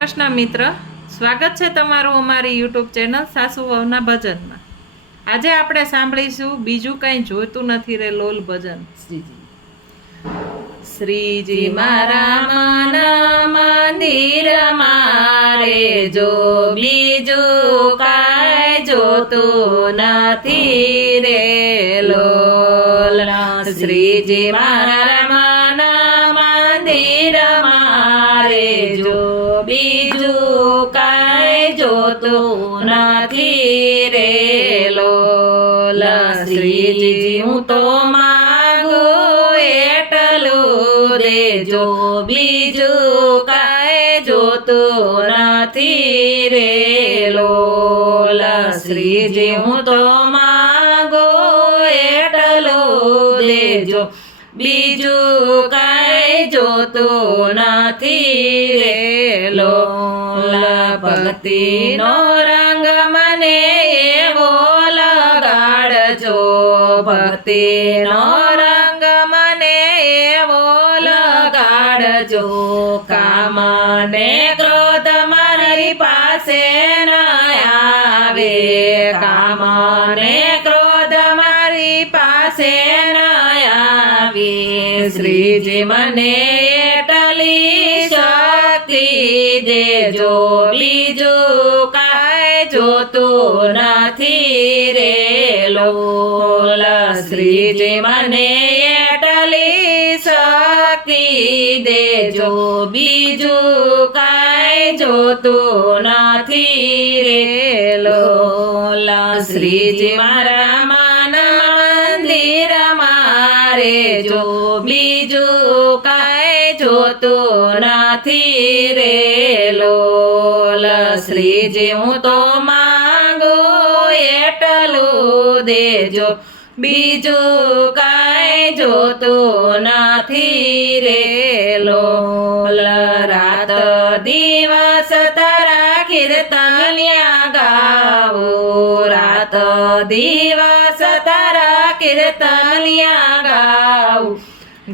કૃષ્ણ મિત્ર, સ્વાગત છે તમારું અમારી યુટ્યુબ ચેનલ સાસુ વહુના ભજનમાં. આજે આપણે સાંભળીશું બીજું કંઈ જોઈતું નથી રે લોલ ભજન. શ્રીજી મારા મન મંદિર મારે જો બીજું કાંઈ જોતું નથી રે લોલ. શ્રીજી મારા મન મંદિર મારે જો બીજું કાંઈ જોતું નથી રે લોલ. શ્રીજી હું તો માંગુ એટલું દેજો બીજું કાંઈ જોતું નથી રે લોલ. શ્રીજી હું તો માંગુ એટલું દેજો બીજું કાંઈ જોતું નથી રે લોલ. ભક્તિનો રંગ મને એવો લગાડજો, ભક્તિનો રંગ મને એવો લગાડજો. કામ ને ક્રોધ મારી પાસે ન આવે, કામ ને ક્રોધ મારી પાસે ન આવે. શ્રીજી મને એટલી શક્તિ દેજો બીજું કાંઈ જોતું નથી રે લોલ. શ્રીજી મને એટલી શક્તિ દેજો બીજું કાંઈ જોતું નથી રે લોલ. શ્રીજી મારા મન મંદિર મારે જો બીજું કાંઈ જોતું નથી રે લોલ. શ્રીજી હું તો માંગુ એટલું દેજો બીજું કાંઈ જોતું નથી રે લોલ. રાત દિવસ તારા કીર્તન્યા ગાવું, રાત દિવસ તારા કીર્તન્યા ગાવું.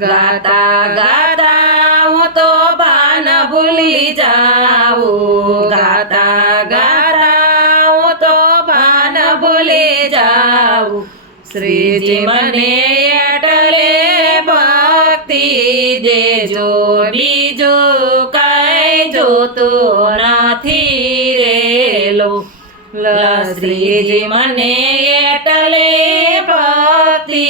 ગાતા ગાતા હું તો ભાન ભૂલી જાઉં, ગાતા ગાતા હું તો ભાન ભૂલી જાઉં. શ્રીજી મને એટલે ભક્તિ દેજો બીજું કાંઈ જોતું નથી રે લોલ. શ્રીજી મને એટલે ભક્તિ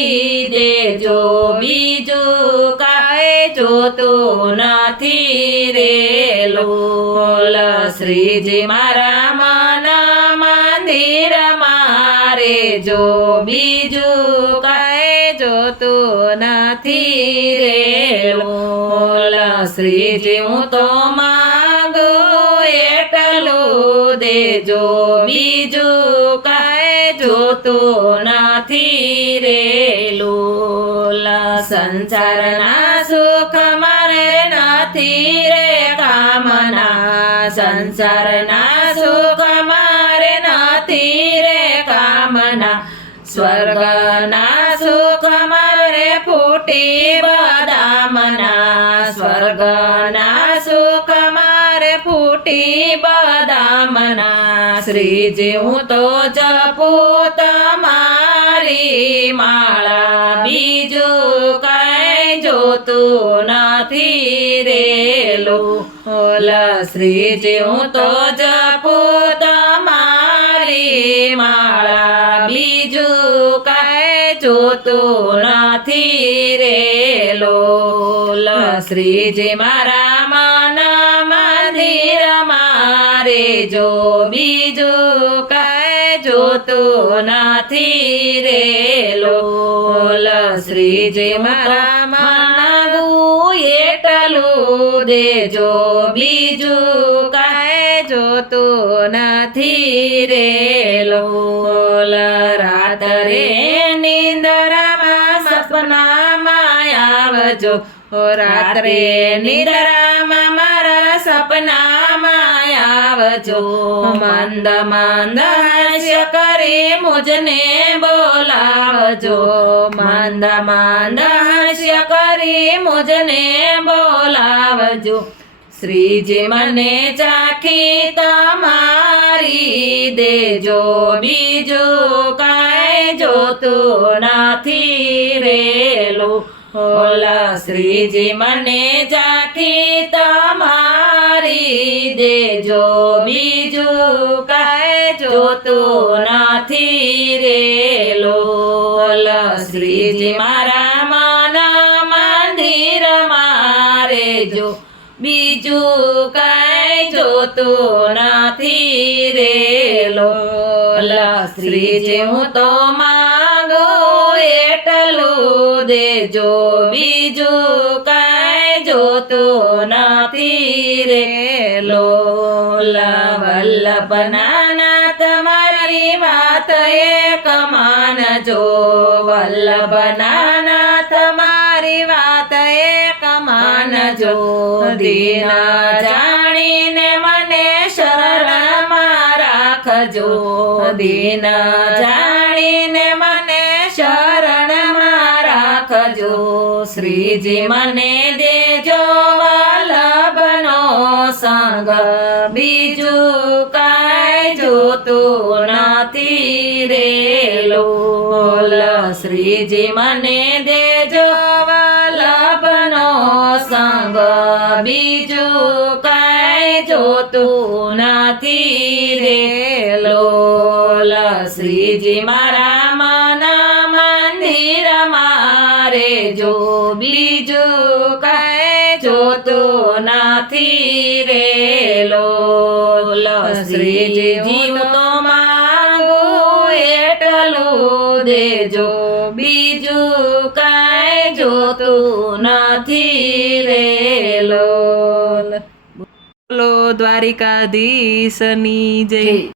દેજો બીજું કાંઈ જોતું નથી રે લોલ. શ્રીજી મારા મન મંદિર મારે જો બીજું કાંઈ જોતું નથી રે લોલ. શ્રીજી હું તો માંગુ એટલું દેજો બીજું કાંઈ જોતું નથી રે લોલ. સંસારના સુખ મારે નથી રે કામના, સંસારના સુખ મારે નથી રે કામના. સ્વર્ગના સુખ મારે ફૂટી બદામના, સ્વર્ગના સુખ મારે ફૂટી બદામના. શ્રીજી હું તો જપું તમારી માળા બીજું કાંઈ જોતું નથી રે લોલ. શ્રીજી હું તો જપું તમારી માળા બીજું કાંઈ જોતું નથી રે લોલ. શ્રીજી મારા મન મંદિર મારે જો બીજું કાંઈ જોતું નથી રે લોલ. શ્રીજી મારા માંગુ એટલું દેજો બીજું કાંઈ જોતું નથી રે લોલ. રાત્રે નિંદરામાં સપનામાં આવજો, રાત્રે નિંદરામાં મારા સપનામાં આવજો. મંદ મંદ હાસ્ય કરી મુજને બોલાવજો, મંદ મંદ હાસ્ય કરી મુજને બોલાવજો. શ્રીજી મને ચાખી તમારી દેજો, બીજું કાંઈ જોતું નથી રેલું. ઓલા શ્રીજી મને ચાખી તમારી દેજો, બીજું કાંઈ જોતું નથી રેલું. ઓલા શ્રીજી મારા મન મંદિરમાં રેજો, બીજું કાંઈ જોતું નથી રેલો. શ્રીજી હું તો માંગો એટલું દેજો, બીજું કાંઈ જોતું નથી રેલો. વલ્લભના તમારી વાત એક માનજો, વલ્લભના તમારી વાત એક માનજો. દીન જાણીને મને શરણમાં રાખજો, દીન જાણીને મને શરણમાં રાખજો. શ્રીજી મને દેજો વલ્લભનો સંગ, બીજું કાંઈ જોતું નથી રેલો. શ્રીજી મને દેજો વલ્લભનો સંગ, બીજું કાંઈ જોતું નથી રેલો. શ્રીજી મારા મન મંદિરમાં રેજો, બીજું કાંઈ જોતું નથી રેલો. શ્રીજી જીવ તો માંગુ એટલું દેજો, બીજું કાંઈ જોતું નથી રેલો. બોલો દ્વારિકાધીશની જય.